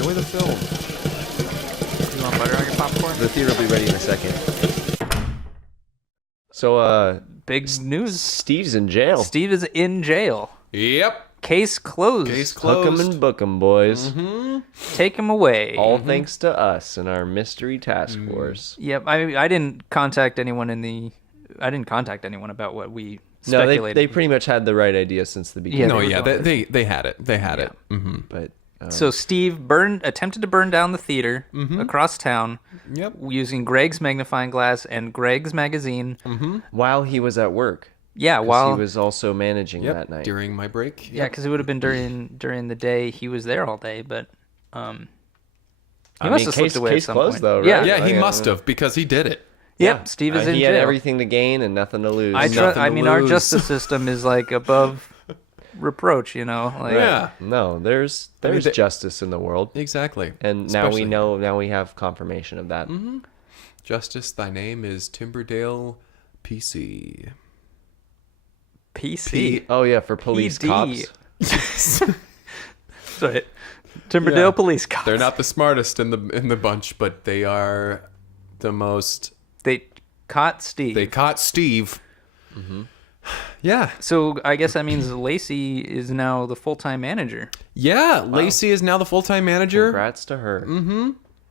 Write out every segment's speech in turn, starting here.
Enjoy the film. You want butter on your popcorn? The theater will be ready in a second. So, Big news. Steve's in jail. Steve is in jail. Yep. Case closed. Case Hook 'em closed. and book 'em, boys. Take him away. All thanks to us and our mystery task force. Yep. I didn't contact anyone about what we No, speculated. they pretty much had the right idea since the beginning. Yeah, No, they were yeah, going they had it. They had it. Mm-hmm. But So Steve attempted to burn down the theater across town Yep. using Greg's magnifying glass and Greg's magazine. while he was at work, Yeah, 'cause while he was also managing Yep. that night. During my break. yeah, because it would have been during the day. He was there all day, but he I must mean, have slipped away case at some closed, point. though, right? Yeah, Yeah, he Okay. must have because he did it. Yep. Yeah. Steve is in he jail. had everything to gain and nothing to lose. Nothing to our lose. justice system is like above reproach, you know. Like, Yeah. No, there's mean, justice in the world, Exactly. and Especially- now we have confirmation of that. Justice, thy name is Timberdale PC. PC. Oh yeah, for police PD. cops. Right. Timberdale Yeah. police cops. They're not the smartest in the bunch, but they are the most. They caught Steve. They caught Steve. Yeah. So I guess that means Lacey is now the full-time manager. Yeah. Lacey is now the full-time manager. Congrats to her.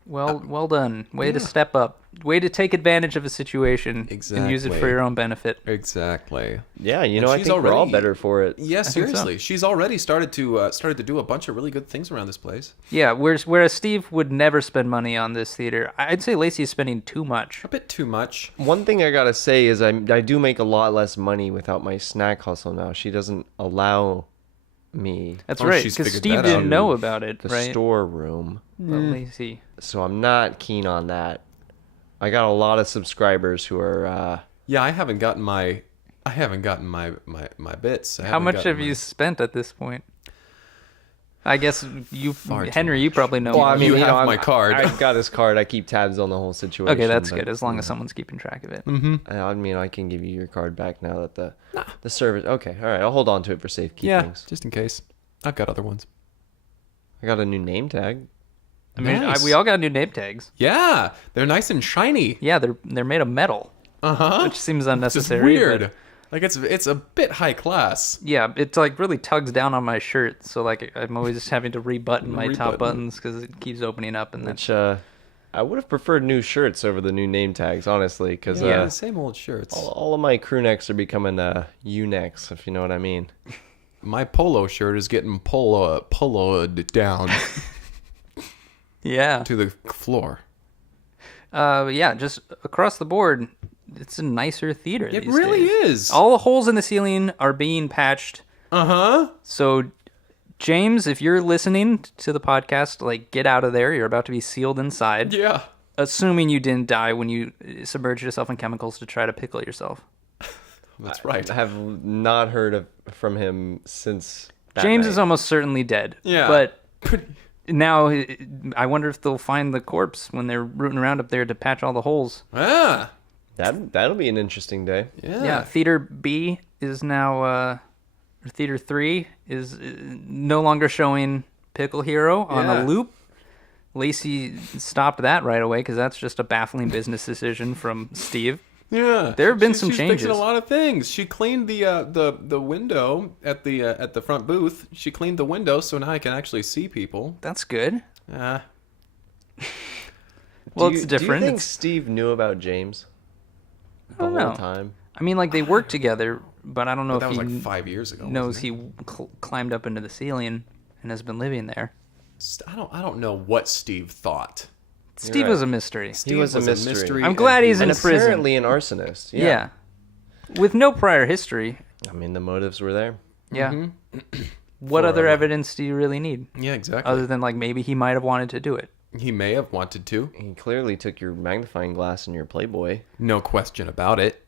Well done. Way to step up. Way to take advantage of a situation and use it for Exactly. your own benefit. Exactly. Yeah, you And know, I she's think we're all already- better for it. Yeah, think so. seriously. She's already started to do a bunch of really good things around this place. Yeah, whereas Steve would never spend money on this theater, I'd say Lacey is spending too much. A bit too much. One thing I gotta say is I do make a lot less money without my snack hustle now. She doesn't allow me That's Oh, right, she's because figured Steve that didn't out. know about it, the right? storeroom, But Lacey. so I'm not keen on that. I got a lot of subscribers who are Yeah, I haven't gotten my bits. How much have you spent at this point? I guess you, Far too Henry, you probably know. Well, I more. mean, You have know, my card. I've got his card. I keep tabs on the whole situation. Okay, that's but, good, as long as someone's keeping track of it. I mean, I can give you your card back now that the service. Okay, all right. I'll hold on to it for Yeah, safekeepings. just in case. I've got other ones. I got a new name tag. I mean, Nice. we all got new name tags. Yeah, they're nice and shiny. Yeah, they're made of metal, Uh-huh. which seems It's unnecessary. weird. but- Like it's a bit high class. Yeah, it's like really tugs down on my shirt, so like I'm always having to rebutton my top Rebutton. buttons because it keeps opening up, and then Which I would have preferred new shirts over the new name tags, honestly, because Yeah, the same old shirts. all of my crew necks are becoming U-necks, if you know what I mean. My polo shirt is getting poloed down yeah, to the floor. yeah, just across the board, it's a nicer theater. It these really days. is. All the holes in the ceiling are being patched. Uh-huh. So, James, if you're listening to the podcast, like get out of there. You're about to be sealed inside. Yeah. Assuming you didn't die when you submerged yourself in chemicals to try to pickle yourself. That's right. I have not heard from him since that James night. is almost certainly dead. Yeah. But now I wonder if they'll find the corpse when they're rooting around up there to patch all the holes. Ah. That'll be an interesting day. Yeah. Yeah, Theater B is now, or Theater 3 is no longer showing Pickle Hero on Yeah. a loop. Lacey stopped that right away because that's just a baffling business decision from Steve. Yeah, There have been some she's fixing changes. a lot of things. She cleaned the window at the front booth. She cleaned the window so now I can actually see people. That's good. Ah, Well, Do it's you different. think It's- Steve knew about James the don't whole know. time? I mean, like they worked together, but I don't know that if was he like 5 years ago. knows wasn't he climbed up into the ceiling and has been living there. it? I don't know what Steve thought. Steve right. was a mystery. Steve was a mystery. I'm glad he's in And prison. apparently an arsonist. Yeah. With no prior history. I mean, the motives were there. Yeah. Mm-hmm. What other Forever. evidence do you really need? Yeah, exactly. Other than like maybe he might have wanted to do it. He may have wanted to. He clearly took your magnifying glass and your Playboy. No question about it.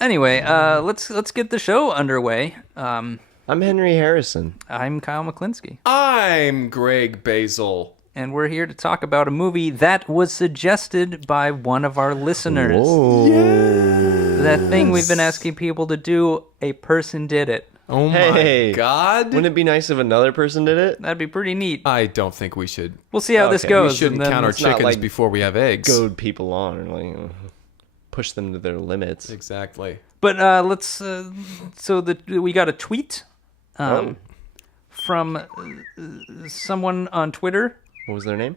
Anyway, let's get the show underway. I'm Henry Harrison. I'm Kyle McKlinsky, I'm Greg Basil. and we're here to talk about a movie that was suggested by one of our listeners. Whoa. That thing we've been asking people to do, a person did it. Oh Hey. my God! Wouldn't it be nice if another person did it? That'd be pretty neat. I don't think we should. We'll see how this Okay, we goes. We shouldn't and then- count our it's not chickens like before we have eggs. Goad people on or like push them to their limits. Exactly. But let's. We got a tweet Oh. from someone on Twitter, What was their name?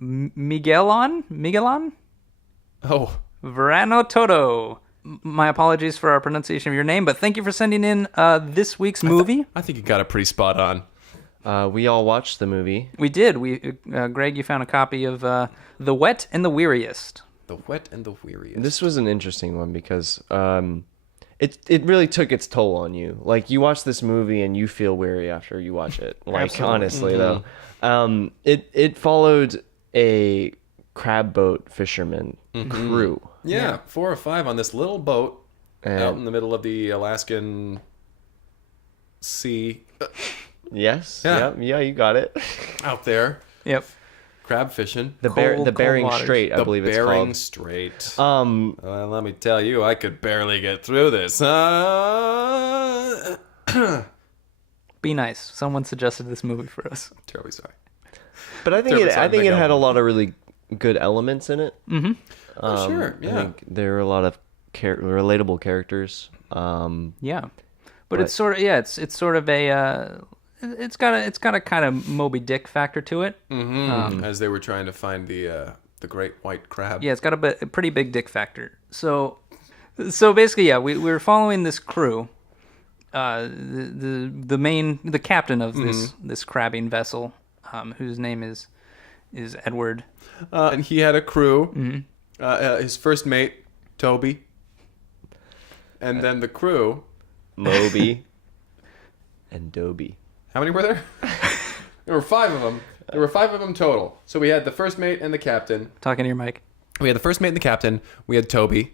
Miguelon Oh, Verano Toto. My apologies for our pronunciation of your name, but thank you for sending in this week's movie. I think you got it pretty spot on. We all watched the movie. We did. Greg, you found a copy of The Wet and the Weariest. The Wet and the Weariest. This was an interesting one because it really took its toll on you. Like you watch this movie and you feel weary after you watch it. Like Absolutely. honestly though, it followed a crab boat fisherman crew. Yeah, 4 or 5 on this little boat And- out in the middle of the Alaskan Sea. Yes. Yeah. Yeah, you got it. Out there, Yep. crab fishing. The Cold Bering waters. Strait, I The believe it's Bering called. Strait. Um, Well, let me tell you, I could barely get through this. Be nice. Someone suggested this movie for us. Terribly sorry. but I think Terrible I think sound, it big had a album. lot of really good elements in it. Oh, sure, I yeah. think there were a lot of relatable characters. Yeah, but it's sort of it's sort of a it's got a kind of Moby Dick factor to it. As they were trying to find the great white crab. Yeah, it's got a pretty big dick factor. So basically, yeah, we're following this crew. The captain of this crabbing vessel, whose name is Edward. And he had a crew. His first mate, Toby. And then the crew. Moby and Dobie. How many were there? There were 5 of them. There were 5 of them total. So we had the first mate and the captain. Talking to your mic. We had the first mate and the captain. We had Toby.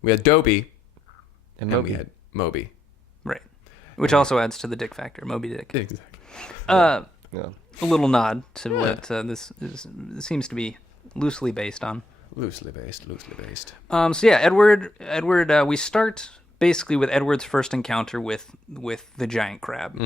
We had Dobie. And And Moby. we had Moby. Right. Which also adds to the dick factor, Moby Dick. Exactly. Yeah. A little nod to what this seems to be loosely based on. Loosely based. So yeah, Edward. We start basically with Edward's first encounter with the giant crab.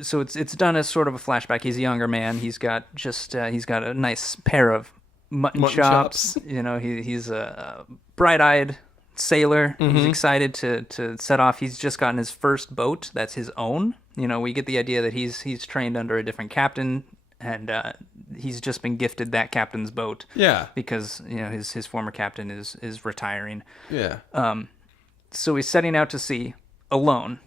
So it's done as sort of a flashback. He's a younger man. He's got a nice pair of mutton chops. You know, he's a bright-eyed sailor. He's excited to set off. He's just gotten his first boat that's his own. You know, we get the idea that he's trained under a different captain, and he's just been gifted that captain's boat. Yeah. Because you know his former captain is retiring. Yeah. So he's setting out to sea alone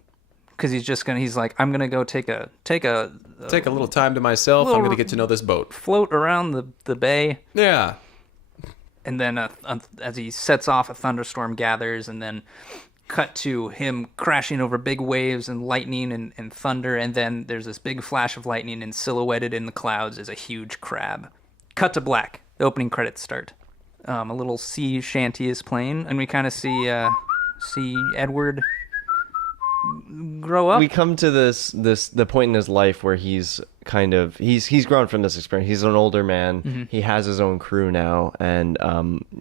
because he's like, I'm gonna go take a Take a little time to myself. I'm little- going to get to know this boat. float around the bay. Yeah. And then as he sets off, a thunderstorm gathers, and then cut to him crashing over big waves and lightning and thunder, and then there's this big flash of lightning, and silhouetted in the clouds is a huge crab. Cut to black. The opening credits start. A little sea shanty is playing, and we kind of see Edward grow up. We come to the point in his life where he's grown from this experience. He's an older man. He has his own crew now, and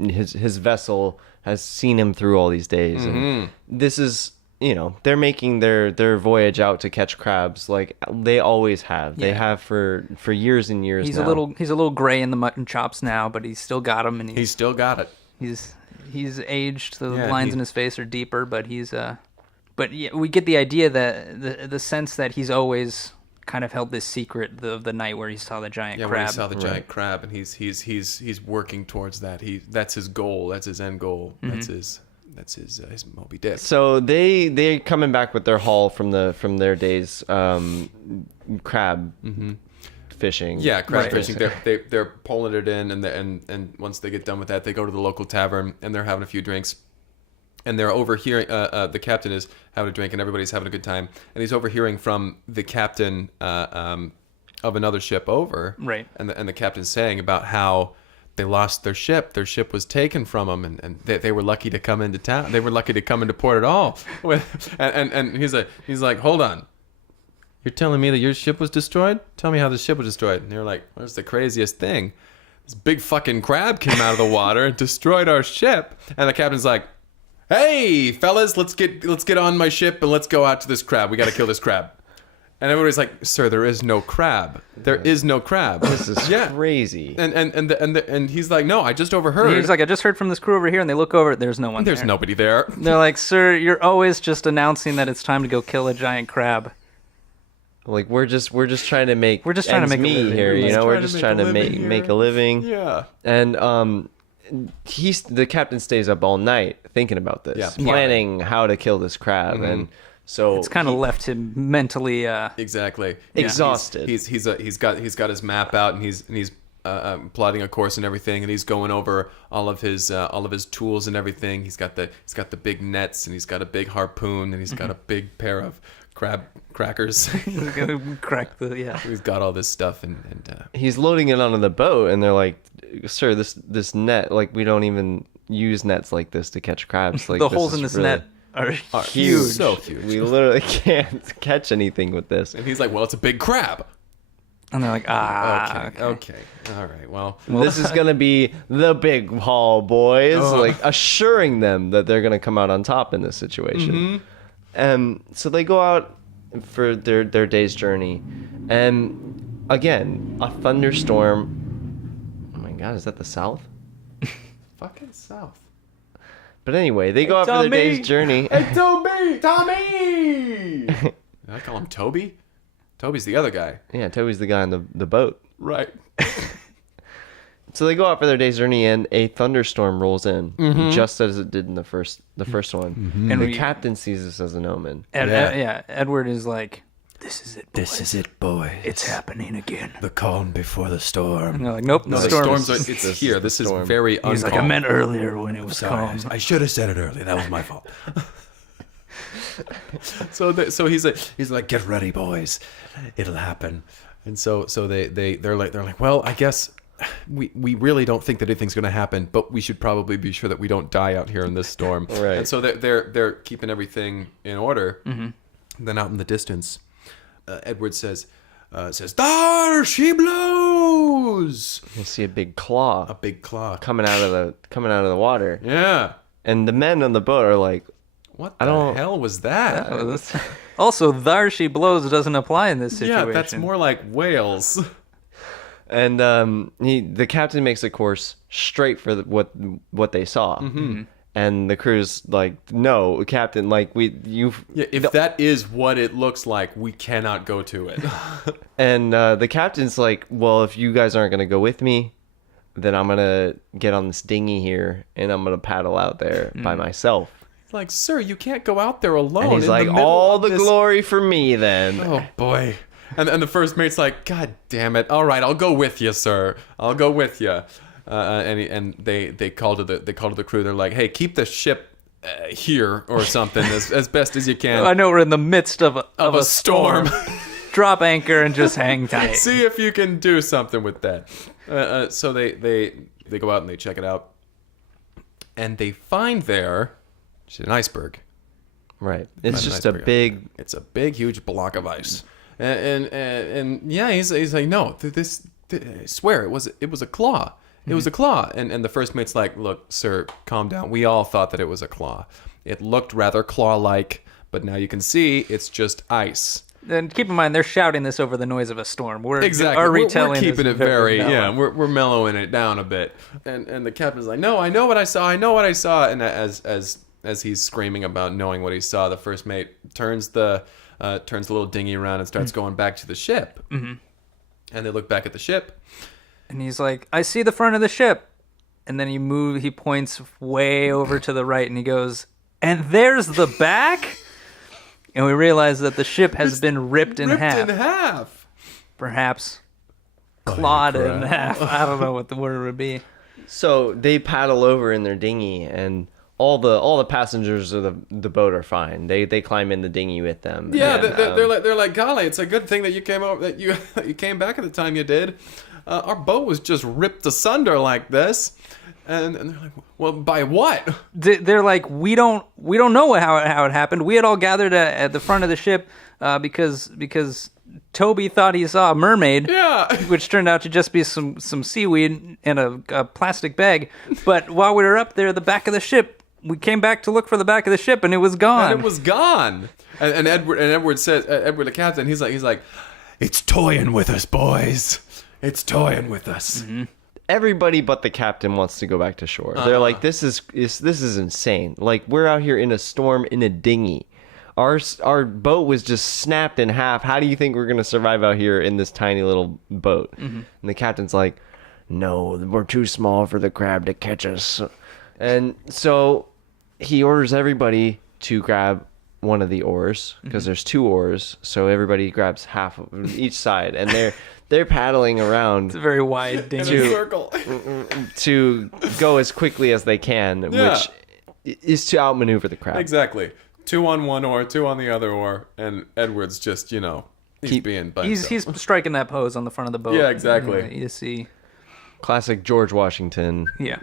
his vessel has seen him through all these days. And this is, you know, they're making their voyage out to catch crabs like they always have. They have for years and years. He's now. a little gray in the mutton chops now, but he's still got them, and He's still got it. he's aged. The Yeah, lines in his face are deeper, but but yeah, we get the idea that the sense that he's always kind of held this secret of the night where he saw the giant Yeah, crab. when he saw the giant crab, and he's working towards that. That's his goal. That's his end goal. That's his Moby Dick. So they coming back with their haul from their days crab fishing. Yeah, crab Right. fishing. They're pulling it in, and once they get done with that, they go to the local tavern and they're having a few drinks. And they're overhearing. The captain is having a drink, and everybody's having a good time. And he's overhearing from the captain of another ship over. Right. And the captain's saying about how they lost their ship. Their ship was taken from them, and they were lucky to come into town. They were lucky to come into port at all. And he's like, hold on. You're telling me that your ship was destroyed? Tell me how the ship was destroyed. And they're like, what's the craziest thing? This big fucking crab came out of the water and destroyed our ship. And the captain's like, hey, fellas, let's get on my ship and let's go out to this crab. We got to kill this crab. And everybody's like, sir, there is no crab. There is no crab. This is crazy. And he's like, no, I just overheard. He's like, I just heard from this crew over here, and they look over. There's no one There's there. nobody there. They're like, sir, you're always just announcing that it's time to go kill a giant crab. Like we're just trying to make ends a meet living. here. We're just trying to make a living. Yeah. And the captain stays up all night thinking about this, planning how to kill this crab, and so It's kind of left him mentally Exactly. exhausted. He's got his map out, and he's plotting a course and everything, and he's going over all of his tools and everything. He's got the big nets, and he's got a big harpoon, and he's got a big pair of crab crackers. He's gonna crack the He's got all this stuff, and he's loading it onto the boat, and they're like, "Sir, this net, like we don't even use nets like this to catch crabs. Like the this holes is in this really net are huge. so huge. We literally can't catch anything with this." And he's like, well, it's a big crab. And they're like, Okay. All right. Well, This is gonna be the big haul, boys. Like assuring them that they're gonna come out on top in this situation. So they go out for their day's journey, and again a thunderstorm. Oh my God, is that the south? fucking south. But anyway, they go out for their day's journey. Hey, Tommy! I call him Toby. Toby's the other guy. Yeah, Toby's the guy on the boat. Right. So they go out for their day's journey, and a thunderstorm rolls in, just as it did in the first one. And the captain sees this as an omen. Edward is like, This is it, boys. This is it, boys. it's happening again. The calm before the storm. And they're like, nope, No, the the storm. storms are, it's here. This is storm. very He's like, I uncalm. meant earlier when it was Sorry, calm. I should have said it earlier. That was my fault. So he's like, Get ready, boys. It'll happen. and so they're like, well, I guess we really don't think that anything's going to happen, but we should probably be sure that we don't die out here in this storm. Right. And so they're keeping everything in order. Then out in the distance, Edward says, "There she blows!" You see a big claw A big claw. coming out of the water, Yeah. and the men on the boat are like, What the hell was that? Also, there she blows doesn't apply in this situation. Yeah, that's more like whales. and the captain makes a course straight for what they saw, and the crew's like, no, captain, like If that is what it looks like, we cannot go to it. and the captain's like, well, if you guys aren't gonna go with me, then I'm gonna get on this dinghy here and I'm gonna paddle out there by myself. It's like, sir, you can't go out there alone. And he's in like, the middle all of the this- glory for me then. Oh boy. And the first mate's like, God damn it! All right, I'll go with you, sir. I'll go with you. And they call to the crew. They're like, hey, keep the ship here or something as best as you can. I know we're in the midst of a storm. Drop anchor and just hang tight. See if you can do something with that. So they go out and they check it out, and they find there an iceberg. Right. It's An just a iceberg. big. It's a big, huge block of ice. And yeah, he's like, no, I swear it was a claw. It was a claw. And the first mate's like, look, sir, calm down. We all thought that it was a claw. It looked rather claw-like, but now you can see it's just ice. And keep in mind, they're shouting this over the noise of a storm. Exactly. Our We're retelling keeping is it very, mellow. yeah, we're mellowing it down a bit. And the captain's like, no, I know what I saw. I know what I saw. And as he's screaming about knowing what he saw, the first mate turns the little dinghy around and starts going back to the ship. Mm-hmm. And they look back at the ship. And he's like, I see the front of the ship. And then he points way over to the right and he goes, and there's the back? And we realize that the ship has been ripped in half. Perhaps clawed in half. I don't know what the word would be. So they paddle over in their dinghy, and all the passengers of the boat are fine. They climb in the dinghy with them. Yeah, and, they're like, golly, it's a good thing that you came over, that you came back at the time you did. Our boat was just ripped asunder like this. And they're like, well, by what? They're like, we don't know how it happened. We had all gathered at the front of the ship because Toby thought he saw a mermaid, Yeah. which turned out to just be some seaweed in a plastic bag. But while we were up there, the back of the ship we came back to look for the back of the ship, and it was gone. And it was gone. And Edward says, Edward the captain, he's like, It's toying with us, boys. It's toying with us. Mm-hmm. Everybody but the captain wants to go back to shore. They're like, this is insane. Like, we're out here in a storm in a dinghy. Our boat was just snapped in half. How do you think we're gonna survive out here in this tiny little boat? And the captain's like, no, we're too small for the crab to catch us. And so he orders everybody to grab one of the oars, because there's 2 oars. So everybody grabs half of each side, and they're paddling around. It's a very wide dinghy. circle. To go as quickly as they can, which is to outmaneuver the crab. Exactly. 2 on one oar, 2 on the other oar, and Edward's just, he's being by He's striking that pose on the front of the boat. Yeah, exactly. You see. Classic George Washington. Yeah.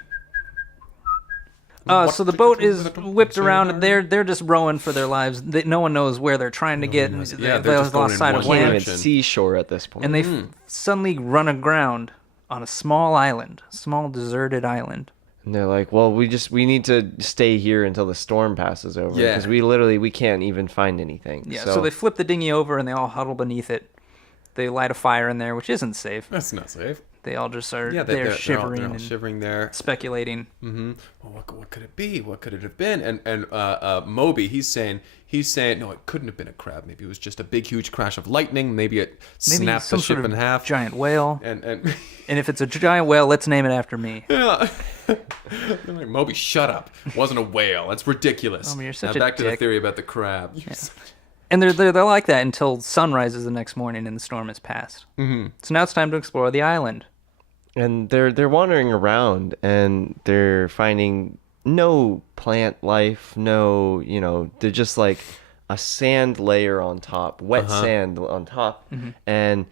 So the boat is whipped around, and they're just rowing for their lives. No one knows where they're trying to get. Yeah, they're they just going lost in sight one of Can't even land, direction. see shore at this point. and they suddenly run aground on a small island, small deserted island. And they're like, well, we need to stay here until the storm passes over. Yeah. Because we can't even find anything. Yeah. So they flip the dinghy over, and they all huddle beneath it. They light a fire in there, which isn't safe. That's not safe. They all just are Yeah, they're they're shivering all and shivering there. speculating. Well, what could it be? What could it have been? And Moby, he's saying, no, it couldn't have been a crab. Maybe it was just a big, huge crash of lightning. Maybe it Maybe snapped some the ship sort of in half. giant whale. And And if it's a giant whale, let's name it after me. yeah, they're like, Moby, shut up. It wasn't a whale. That's ridiculous. Moby, you're such now a back to the dick. theory about the crab. And they're like that until sun rises the next morning and the storm has passed. Mm-hmm. So now it's time to explore the island. And they're wandering around, and they're finding no plant life, no, they're just like a sand layer on top, wet sand on top, and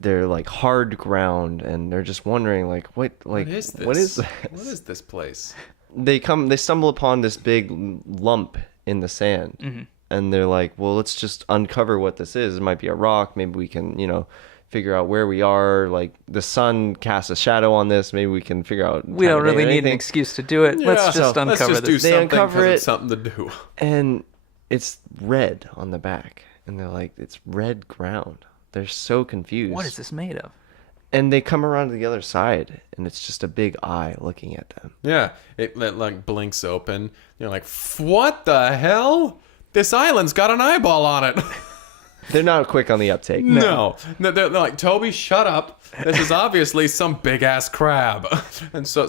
they're like hard ground, and they're just wondering like what is this? what is this? What is this place? They stumble upon this big lump in the sand, and they're like, well, let's just uncover what this is. It might be a rock. Maybe we can, figure out where we are. Like, the sun casts a shadow on this. Maybe we can figure out. We don't really need an anything. excuse to do it. Let's just uncover let's just do this. They something uncover 'cause it. it's something to do. And it's red on the back, and they're like, it's red ground. They're so confused. What is this made of? And they come around to the other side, and it's just a big eye looking at them. Yeah, it like blinks open. You're like, what the hell? This island's got an eyeball on it. They're not quick on the uptake. No, they're like, Toby, shut up. This is obviously some big ass crab. And so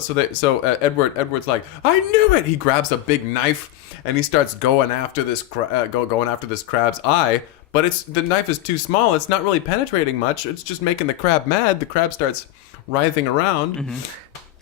Edward's like, I knew it. He grabs a big knife and he starts going after this crab's eye. But the knife is too small. It's not really penetrating much. It's just making the crab mad. The crab starts writhing around.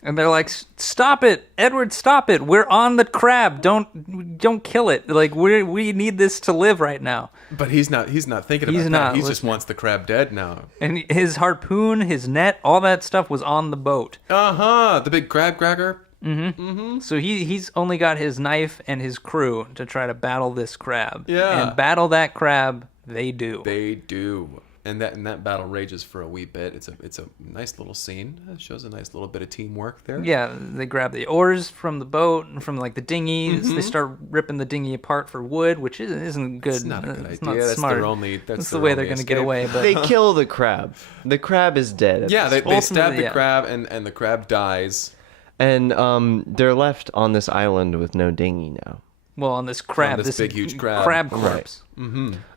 And they're like, "Stop it, Edward! Stop it! We're on the crab. Don't kill it. Like we need this to live right now." But he's not thinking about that. He just wants the crab dead now. And his harpoon, his net, all that stuff was on the boat. The big crab cracker. So he's only got his knife and his crew to try to battle this crab. Yeah. And battle that crab, they do. They do. And that battle rages for a wee bit. It's a nice little scene. It shows a nice little bit of teamwork there. Yeah, they grab the oars from the boat and from like the dinghy. They start ripping the dinghy apart for wood, which isn't good. It's not a good It's idea. not That's smart. their only. That's the way they're going to get away. But They kill the crab. The crab is dead. at Yeah, this they stab Ultimately, the yeah. crab and the crab dies. And they're left on this island with no dinghy now. well, on this crab, this big, huge crab. corpse.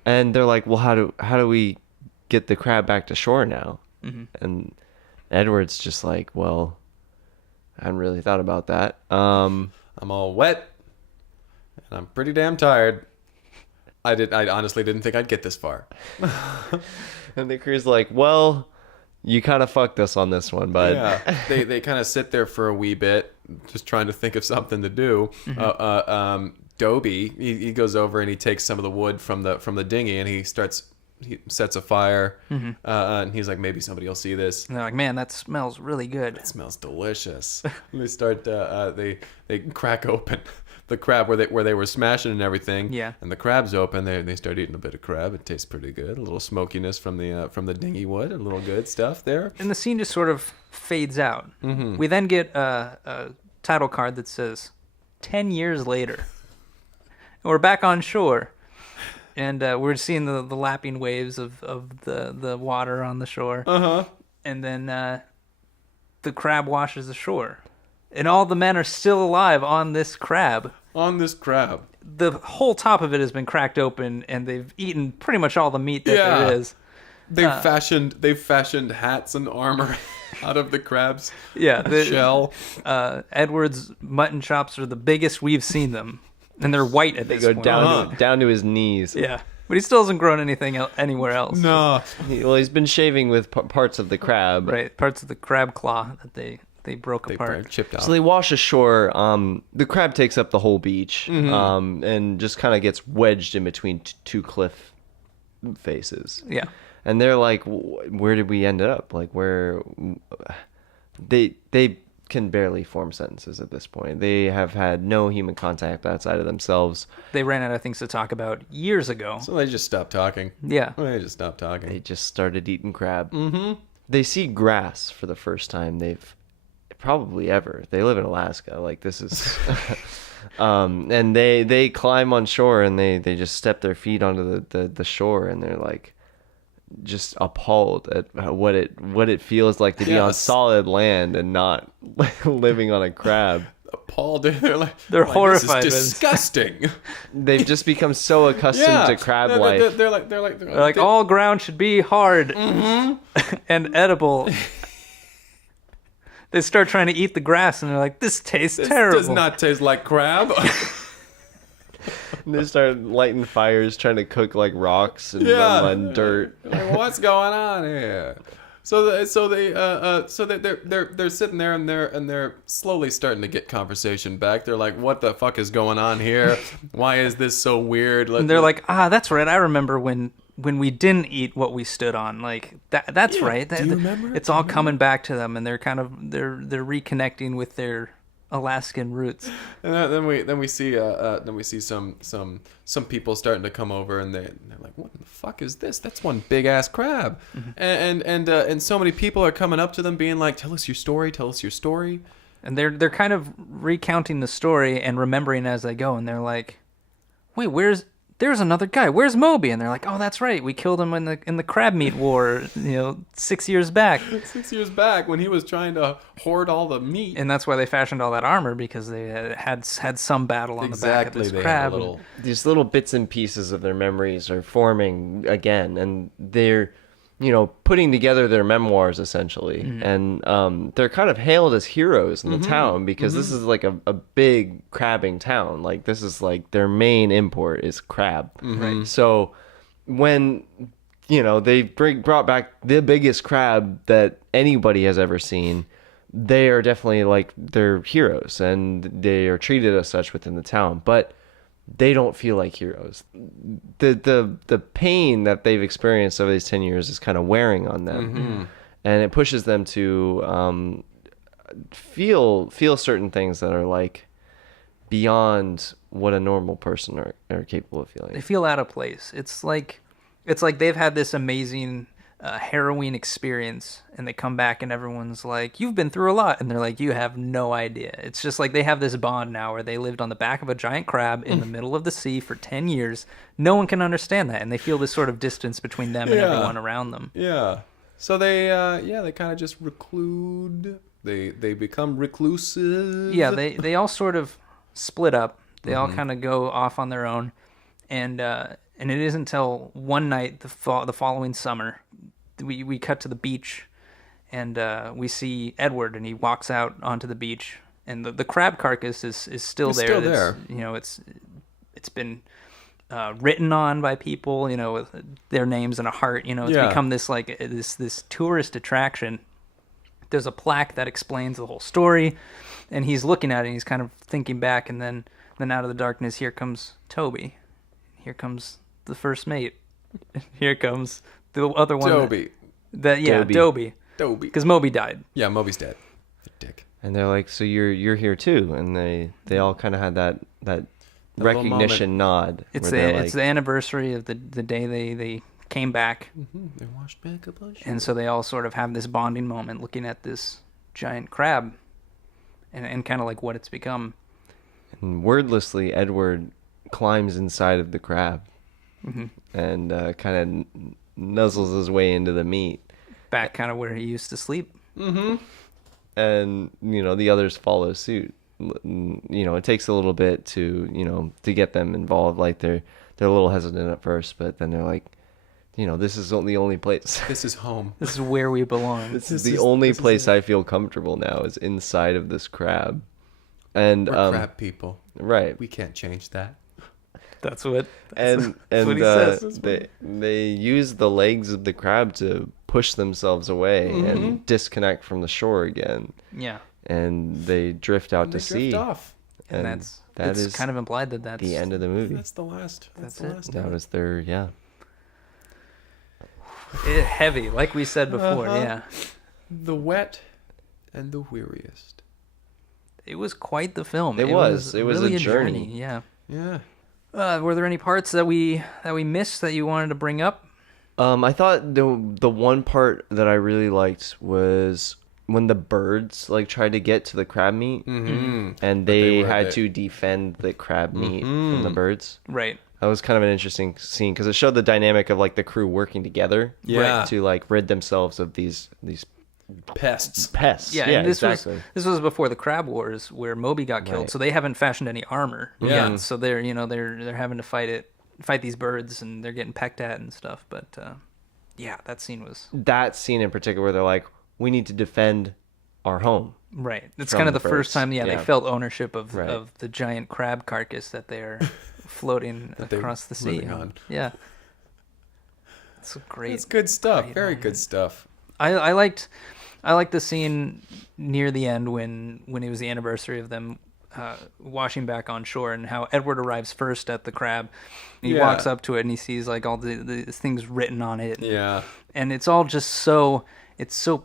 And they're like, well, how do we get the crab back to shore now? And Edward's just like, well, I hadn't really thought about that. I'm all wet, and I'm pretty damn tired. I honestly didn't think I'd get this far. And the crew's like, well, you kind of fucked us on this one, bud. Yeah, they kind of sit there for a wee bit, just trying to think of something to do. Dobie, he goes over and he takes some of the wood from the dinghy and he sets a fire. And he's like, maybe somebody will see this. And they're like, man, that smells really good. It smells delicious. And they start they crack open the crab where they were smashing and everything. Yeah. And the crab's open. They start eating a bit of crab. It tastes pretty good. A little smokiness from the dinghy wood. A little good stuff there. And the scene just sort of fades out. We then get a title card that says, 10 years later. And we're back on shore. And we're seeing the lapping waves of the water on the shore. Uh-huh. And then the crab washes ashore. And all the men are still alive on this crab. On this crab. The whole top of it has been cracked open, and they've eaten pretty much all the meat that there is. They've fashioned hats and armor out of the crab's shell. Edward's mutton chops are the biggest we've seen them, and they're white at this point. Down to his knees. Yeah, but he still hasn't grown anything anywhere else. No. He's been shaving with parts of the crab. Right, parts of the crab claw that they broke apart. Chipped out. So they wash ashore. The crab takes up the whole beach, and just kind of gets wedged in between two cliff faces. Yeah. And they're like, where did we end up? Like, where... They can barely form sentences at this point. They have had no human contact outside of themselves. They ran out of things to talk about years ago. So they just stopped talking. Yeah. They just stopped talking. They just started eating crab. Mm-hmm. They see grass for the first time they've probably ever. They live in Alaska. Like, this is... and they climb on shore, and they just step their feet onto the shore, and they're like... just appalled at what it feels like to be on solid land and not living on a crab. Appalled. They're horrified. This is disgusting. They've just become so accustomed to crab life. They're like all ground should be hard and edible. They start trying to eat the grass, and they're like, "This tastes terrible. Does not taste like crab." And they start lighting fires, trying to cook like rocks and mud and dirt. Like, what's going on here? So they're sitting there, and they're slowly starting to get conversation back. They're like, "What the fuck is going on here? Why is this so weird?" And they're like, "That's right. I remember when we didn't eat what we stood on. Like that's right. Do you remember? It's all coming back to them, and they're they're reconnecting with their Alaskan roots." And then we see some people starting to come over, and they're like, "What the fuck is this? That's one big ass crab." Mm-hmm. And so many people are coming up to them, being like, "Tell us your story. Tell us your story." And they're kind of recounting the story and remembering as they go, and they're like, "Wait, there's another guy. Where's Moby?" And they're like, "Oh, that's right. We killed him in the crab meat war, 6 years back." 6 years back, when he was trying to hoard all the meat. And that's why they fashioned all that armor, because they had some battle on the back of this crab. These little bits and pieces of their memories are forming again, and they're putting together their memoirs essentially. And they're kind of hailed as heroes in the town, because this is like a big crabbing town. Like, this is like their main import is crab. Right. So when they brought back the biggest crab that anybody has ever seen, they are definitely like, they're heroes, and they are treated as such within the town. But they don't feel like heroes. The pain that they've experienced over these 10 years is kind of wearing on them. And it pushes them to feel certain things that are like beyond what a normal person are capable of feeling. They feel out of place. It's like they've had this amazing harrowing experience, and they come back and everyone's like, "You've been through a lot," and they're like, "You have no idea." It's just like they have this bond now where they lived on the back of a giant crab in the middle of the sea for 10 years. No one can understand that, and they feel this sort of distance between them and everyone around them. Yeah. So they kind of just reclude. They become reclusive. Yeah, they all sort of split up. They all kind of go off on their own, and it isn't until one night the following summer we cut to the beach, and we see Edward, and he walks out onto the beach, and the crab carcass is still there. Still there. It's been written on by people, with their names and a heart. It's become this like this tourist attraction. There's a plaque that explains the whole story, and he's looking at it, and he's kind of thinking back, and then out of the darkness, here comes Toby. Here comes the first mate. Here comes the other one. Dobie. Dobie. Because Moby died. Yeah, Moby's dead. Dick. And they're like, "So you're here too?" And they all kind of had that recognition nod. It's the anniversary of the day they came back. They washed back up on shore. And so they all sort of have this bonding moment looking at this giant crab and kind of like what it's become. And wordlessly, Edward climbs inside of the crab and kind of nuzzles his way into the meat. Back kind of where he used to sleep. And, the others follow suit. It takes a little bit to get them involved. Like they're a little hesitant at first, but then they're like, this is the only place. This is home. This is where we belong. This is the only place I feel comfortable now is inside of this crab. And We're crab people. right. We can't change that. That's what. And what he says. they use the legs of the crab to push themselves away and disconnect from the shore again. Yeah. And they drift out And to they sea. drift off. And that it's is kind of implied that that's the end of the movie. That's the last. That's the it. last. That was their heavy, like we said before. Yeah. The Wet and the Weariest. It was quite the film. It was really a journey. Yeah. Yeah. Were there any parts that we missed that you wanted to bring up? I thought the one part that I really liked was when the birds tried to get to the crab meat, and they had to defend the crab meat from the birds. Right. That was kind of an interesting scene because it showed the dynamic of the crew working together, Yeah. to rid themselves of these Pests. pests. Yeah, and this exactly. was before the Crab Wars where Moby got killed, Right. so they haven't fashioned any armor. Yeah. yet. So they're they're having to fight these birds, and they're getting pecked at and stuff. But yeah, that scene was That scene in particular, where they're like, "We need to defend our home." right. It's From kind of the the first birds. time, they Yeah. felt ownership of Right. of the giant crab carcass that they're floating they're across the sea. living on. Yeah, it's a great. It's good stuff. great Very moment. good stuff. I liked the scene near the end when it was the anniversary of them washing back on shore, and how Edward arrives first at the crab. And he Yeah. walks up to it and he sees all the things written on it. Yeah. And it's all just so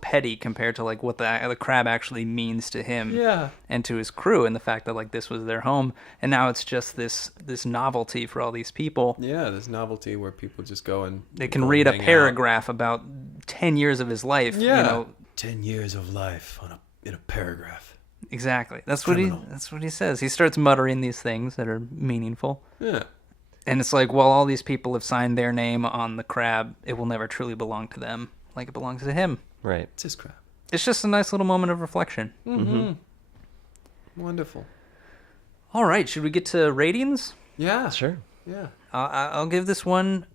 petty compared to what the crab actually means to him Yeah. and to his crew, and the fact that this was their home, and now it's just this novelty for all these people. Yeah. This novelty where people just go and They can go and read a hang out. paragraph about 10 years of his life. Yeah. 10 years of life in a paragraph. Exactly. That's Criminal. what he says. He starts muttering these things that are meaningful. Yeah. And it's like, well, all these people have signed their name on the crab, it will never truly belong to them like it belongs to him. Right. It's his crap. It's just a nice little moment of reflection. Wonderful. All right, should we get to ratings? Yeah. Sure. Yeah. I'll give this one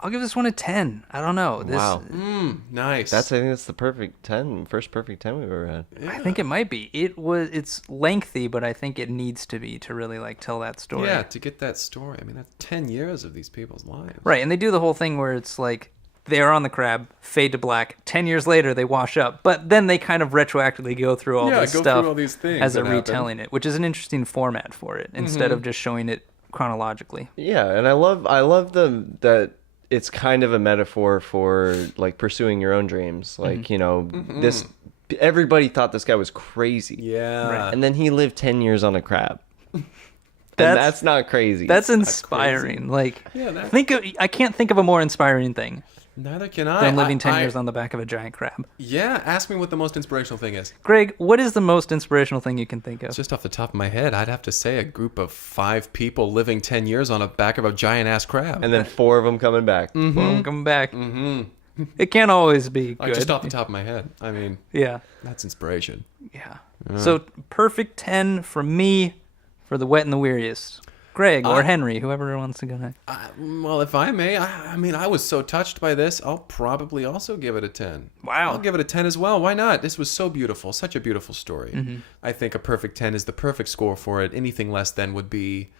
a 10. I don't know. Wow. Nice. I think that's the perfect 10, first perfect 10 we've ever had. I think it might be. It's lengthy, but I think it needs to be to really tell that story. Yeah, to get that story. I mean, that's 10 years of these people's lives. Right, and they do the whole thing where it's they're on the crab, fade to black. 10 years later, they wash up, but then they kind of retroactively go through all this go stuff through all these things as that they're happened. retelling it, which is an interesting format for it instead of just showing it chronologically. Yeah, and I love that it's kind of a metaphor for pursuing your own dreams. This everybody thought this guy was crazy. Yeah. Right. And then he lived 10 years on a crab. That's That's not crazy. That's inspiring. Yeah, I can't think of a more inspiring thing Neither can I. than living 10 years on the back of a giant crab. Yeah, ask me what the most inspirational thing is. Greg, what is the most inspirational thing you can think of? Just off the top of my head, I'd have to say a group of 5 people living 10 years on the back of a giant ass crab. and then 4 of them coming back. Well, come back. It can't always be good. Just off the top of my head. I mean, Yeah. that's inspiration. Yeah. So perfect 10 from me for The Wet and the Weariest. Greg or Henry, whoever wants to go next. Well, if I may, I mean, I was so touched by this, I'll probably also give it a 10. Wow. I'll give it a 10 as well. Why not? This was so beautiful. Such a beautiful story. I think a perfect 10 is the perfect score for it. Anything less than would be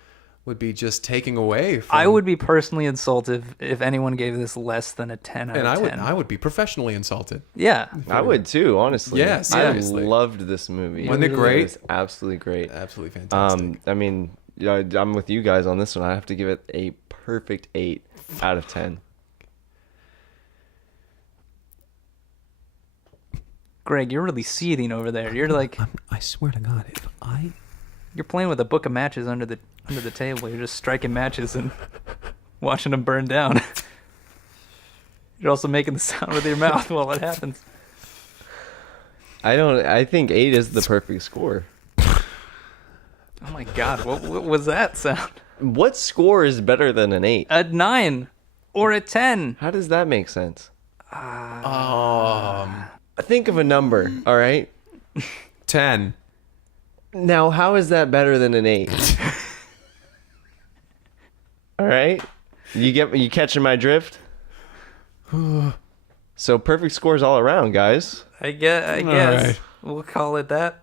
just taking away from... I would be personally insulted if anyone gave this less than a 10 out And of 10. I would be professionally insulted. Yeah. I would too, honestly. Yeah, seriously. I loved this movie. Wasn't it great? It was absolutely great. Absolutely fantastic. I mean, I'm with you guys on this one. I have to give it a perfect 8 out of 10. Greg, you're really seething over there. You're I swear to God, you're playing with a book of matches under the table. You're just striking matches and watching them burn down. You're also making the sound with your mouth while it happens. I think 8 is the perfect score. Oh my God, what was that sound? What score is better than an 8? A 9 or a 10. How does that make sense? Think of a number, all right? 10. Now, how is that better than an 8? All right? You catching my drift? So perfect scores all around, guys. I guess. right. We'll call it that.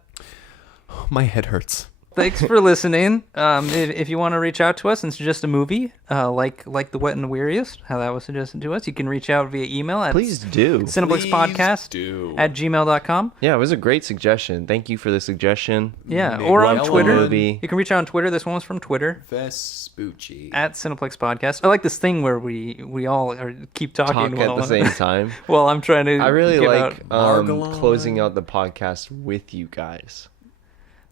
My head hurts. Thanks for listening. If you want to reach out to us and suggest a movie, like The Wet and the Weariest, how that was suggested to us, you can reach out via email at Please do. cineplexpodcast@gmail.com. Yeah, it was a great suggestion. Thank you for the suggestion. Yeah, or on Watch the Twitter. movie. You can reach out on Twitter. This one was from Twitter. Vespucci. At Cineplex Podcast. I like this thing where we all keep talking Talk at the same time. Well, I'm trying to. I really give like out- closing out the podcast with you guys.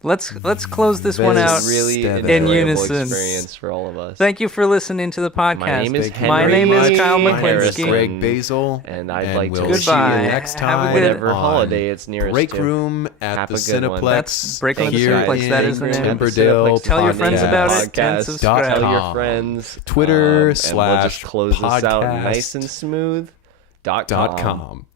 Let's close this one out It's really an in enjoyable unison. experience for all of us. Thank you for listening to the podcast. My name is My name is Kyle Henry McKlinsky. Harrison. Greg Basil. And I'd like to we'll wish see Goodbye. you next Have a time. good- whatever on holiday it's nearest Break to. Room at Have the a good one. Cineplex. That's Break Room at the here Cineplex. That is the in name. Timberdale. Tell your friends about it and Podcast. subscribe. Tell your .com. friends. Twitter and we'll just / close this out podcast. nice and smooth. .com.